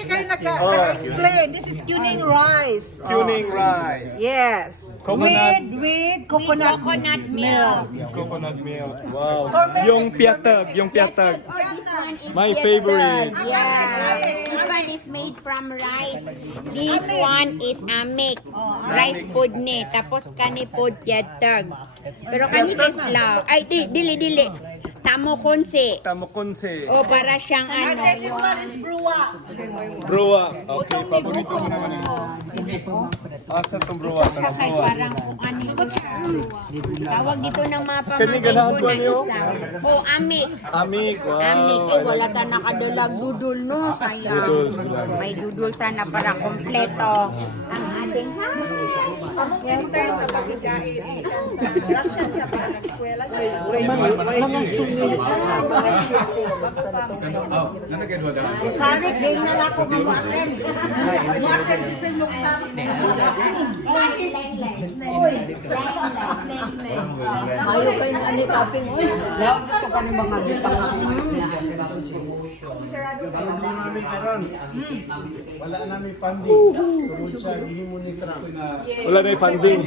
hindi kayo naka-explain. This is quinoa rice. Tuning rice. Yes. Coconut. With coconut milk. Coconut milk. Wow. Yung piatag. Oh, this one is My piatag. favorite. Yeah. This one is made from rice. This one is amik. Rice food ni. Tapos kani food piatag. Pero kani may flour. Ay, dili. Tamo konse. Tamo konse. O para siyang ano. This one is bruwa. Bruwa. Okay, paborito mo naman yun. Asa itong bruwa? Siya kay parang kung ano siya. Tawag dito ng mga Kani pamangkin ganahan ko ko na niyo? isa. O amik. Amig. Wow. Amik. Eh, wala ka nakadalag dudol, no? Sayang. Dudol. May dudol sana para kompleto. Ang ating Intern sa pag-igain. Russian siya para nag-eskwela siya. Sorry, day na lang ako mawakan. Makan sa lukang. Ayaw kayo na alikapin. Gusto ka ng mga bipang. Wala namin funding. Tungkol sa gihimo ni Trump. Wala na yung funding.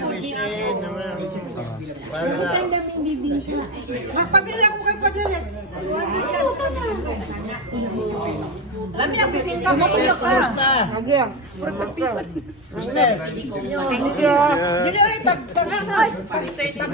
Magpabila ko kay Padalex. Lami ang bibingka mo ka. Nagyang. Puro piso. Thank you. Dili ay tag